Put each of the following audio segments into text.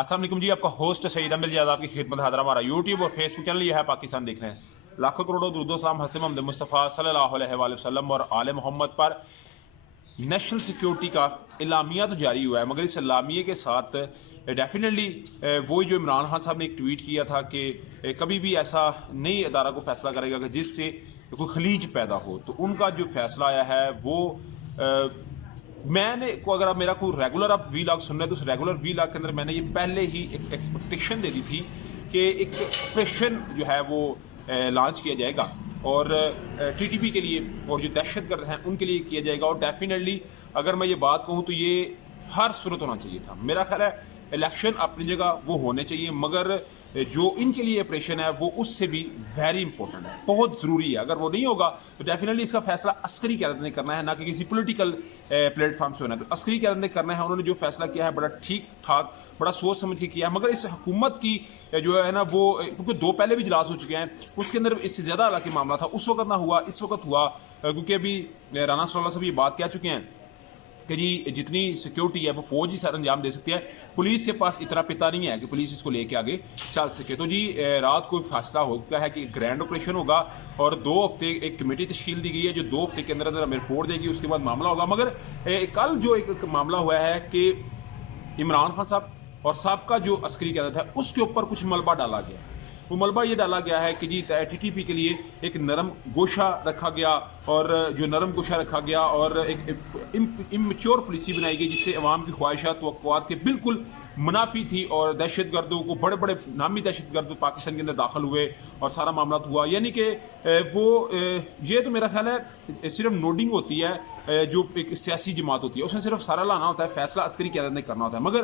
अस्सलाम वालेकुम जी, आपका होस्ट सईद अहमद जाद आपकी खिदमत हाजिर। हमारा यूट्यूब और फेसबुक चैनल ये है पाकिस्तान देख रहे हैं। लाखों करोड़ों दुरूद सलाम हज़रत मोहम्मद मुस्तफ़ा सल्लल्लाहु अलैहि वसल्लम और आले मोहम्मद पर। नेशनल सिक्योरिटी का इलामिया तो जारी हुआ है, मगर इस इलामिया के साथ डेफिनेटली वो जो इमरान खान साहब ने एक ट्वीट किया था कि कभी भी ऐसा नई अदारा को फैसला करेगा कि जिससे कोई खलीज पैदा हो, तो उनका जो फैसला आया है वो मैंने को अगर आप मेरा कोई रेगुलर आप वीलॉग सुन रहे हैं तो उस रेगुलर वीलॉग के अंदर मैंने ये पहले ही एक एक्सपेक्टेशन दे दी थी कि एक ऑपरेशन जो है वो लॉन्च किया जाएगा और टीटीपी के लिए और जो दहशतगर्द हैं उनके लिए किया जाएगा। और डेफिनेटली अगर मैं ये बात कहूँ तो ये हर सूरत होना चाहिए था। मेरा ख्याल है इलेक्शन अपनी जगह वो होने चाहिए, मगर जो इनके लिए ऑपरेशन है वो उससे भी वेरी इंपॉर्टेंट है, बहुत ज़रूरी है। अगर वो नहीं होगा तो डेफिनेटली इसका फैसला अस्करी क़यादत ने करना है, ना कि किसी पॉलिटिकल प्लेटफॉर्म से होना है। तो अस्करी क़यादत ने करना है। उन्होंने जो फैसला किया है बड़ा ठीक ठाक, बड़ा सोच समझ के किया है। मगर इस हुकूमत की जो है ना वो, क्योंकि दो पहले भी इजलास हो चुके हैं, उसके अंदर इससे ज़्यादा हालांकि मामला था, उस वक्त ना हुआ, इस वक्त हुआ, क्योंकि अभी राना सल्लल्लाहु साहब ये बात कह चुके हैं कि जी जितनी सिक्योरिटी है वो फौज ही सर अंजाम दे सकती है, पुलिस के पास इतना पिता नहीं है कि पुलिस इसको लेके आगे चल सके। तो जी रात को फैसला हो गया है कि ग्रैंड ऑपरेशन होगा और 2 हफ्ते एक कमेटी तश्कील दी गई है जो 2 हफ्ते के अंदर अंदर हमें रिपोर्ट देगी, उसके बाद मामला होगा। मगर कल जो एक मामला हुआ है कि इमरान खान साहब और साहब का जो अस्करी क़यादत है उसके ऊपर कुछ मलबा डाला गया है। वो मलबा ये डाला गया है कि जी टीटीपी के लिए एक नरम गोशा रखा गया, और जो नरम गोशा रखा गया और एक इमेच्योर पॉलिसी बनाई गई जिससे अवाम की ख्वाहिशात तवक्कुआत के बिल्कुल मुनाफी थी, और दहशतगर्दों को बड़े बड़े नामी दहशतगर्द पाकिस्तान के अंदर दाखिल हुए और सारा मामला हुआ। यानी कि वो ये तो मेरा ख्याल है सिर्फ नोडिंग होती है, जो एक सियासी जमात होती है उसमें सिर्फ सारा लाना होता है, फैसला अस्करी क़यादत ने करना होता है। मगर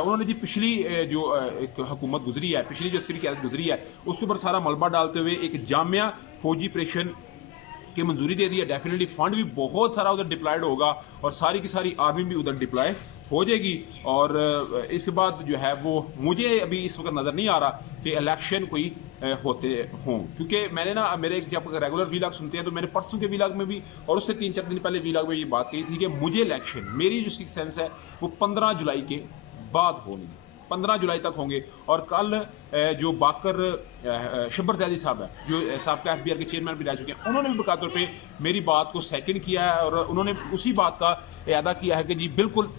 उन्होंने जी पिछली जो एक हुकूमत गुजरी है, पिछली जो अस्करी क़यादत गुजरी है उसके ऊपर सारा मलबा डालते हुए एक जामिया फौजी ऑपरेशन की मंजूरी दे दी है। डेफिनेटली फंड भी बहुत सारा उधर डिप्लॉयड होगा और सारी की सारी आर्मी भी उधर डिप्लॉय हो जाएगी। और इसके बाद जो है वो मुझे अभी इस वक्त नज़र नहीं आ रहा कि इलेक्शन कोई होते हों, क्योंकि मैंने ना मेरे जब रेगुलर वीलॉग सुनते हैं तो मैंने परसों के वीलॉग में भी और उससे 3-4 दिन पहले वीलॉग में ये बात कही थी कि मुझे इलेक्शन, मेरी जो सिक्स सेंस है वो 15 जुलाई के बाद होनी, 15 जुलाई तक होंगे। और कल जो बाकर शब्बर ज़ैदी साहब है जो साबका FBR के चेयरमैन भी रह चुके हैं, उन्होंने भी बकाया तौर पे मेरी बात को सेकंड किया है और उन्होंने उसी बात का इयादा किया है कि जी बिल्कुल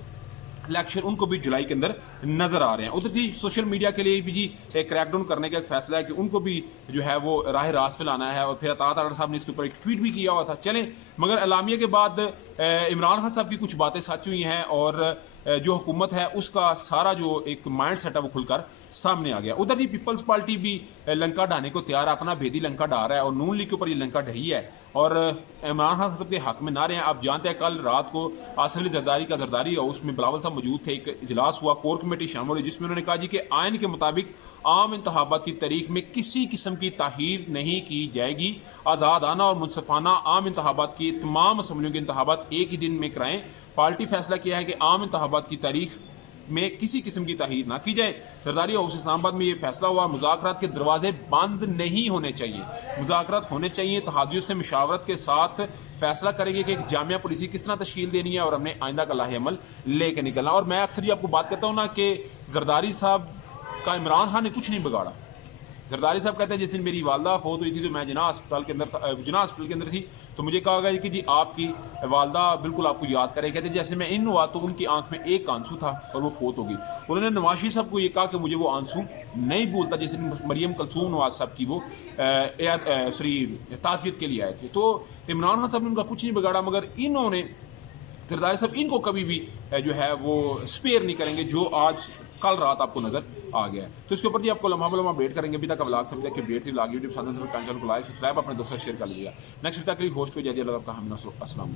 इलेक्शन उनको भी जुलाई के अंदर नज़र आ रहे हैं। उधर जी सोशल मीडिया के लिए भी जी एक क्रैकडाउन करने का एक फैसला है कि उनको भी जो है वो राह रास्त पे लाना है, और फिर अतात अडर साहब ने इसके ऊपर एक ट्वीट भी किया हुआ था। चलें, मगर एलामिया के बाद इमरान खान साहब की कुछ बातें सच हुई हैं और जो हुकूमत है उसका सारा जो एक माइंड सेट है वो खुलकर सामने आ गया। उधर जी पीपल्स पार्टी भी लंका ढाने को तैयार है, अपना भेदी लंका ढा रहा है और नून लीग के ऊपर ये लंका ढही है और इमरान खान साहब के हक में ना रहे हैं। आप जानते हैं कल रात को आसिफ अली जरदारी का जरदारी और उसमें बिलावल साहब मौजूद थे, एक इजलास हुआ, कोर कमेटी शामिल हुई जिसमें उन्होंने कहा जी कि आइन के मुताबिक आम इंतखाबात की तारीख में किसी किस्म की ताहीर नहीं की जाएगी, आज़ाद आना और मुनसफाना आम इंतखाबात की तमाम असम्बलियों के इंतखाबात एक ही दिन में कराएं। पार्टी फैसला किया है कि आम इंतखाबात की तारीख में किसी किस्म की ताहीर ना की जाए। जरदारी हाउस इस्लामाबाद में ये फैसला हुआ। मुज़ाकरात के दरवाजे बंद नहीं होने चाहिए, मुज़ाकरात होने चाहिए। तहादियों से मुशावरत के साथ फैसला करेंगे कि एक जामिया पॉलिसी किस तरह तश्कील देनी है और हमने आइंदा का लाहे अमल लेके निकलना। और मैं अक्सर ये आपको बात करता हूँ ना कि जरदारी साहब का इमरान खान ने कुछ नहीं बिगाड़ा। जरदारी साहब कहते हैं जिस दिन मेरी वालदा फौत हुई थी तो मैं जिना अस्पताल के अंदर थी, तो मुझे कहा गया कि जी आपकी वालदा बिल्कुल आपको याद करे। कहते जैसे मैं इन हुआ तो उनकी आंख में एक आंसू था और वो फौत हो गई। उन्होंने नवाज शरीफ साहब को ये कहा कि मुझे वो आंसू नहीं भूलता, जैसे मरियम कलसूम नवाज साहब की वो ताज़ियत के लिए आए थे। तो इमरान खान साहब ने उनका कुछ नहीं बिगाड़ा, मगर इन्होंने जरदारी साहब इनको कभी भी जो है वो स्पेयर नहीं करेंगे, जो आज कल रात आपको नजर आ गया है। तो इसके ऊपर जी आपको लम्हा लम्हा अपडेट करेंगे। अभी तक का व्लॉग अभी तक की अपडेट थी, व्लॉग यूट्यूब चैनल को लाइक सब्सक्राइब अपने दोस्तों शेयर कर लीजिएगा। नेक्स्ट तक के लिए होस्ट को जय अल्लाह का हम अस्सलाम।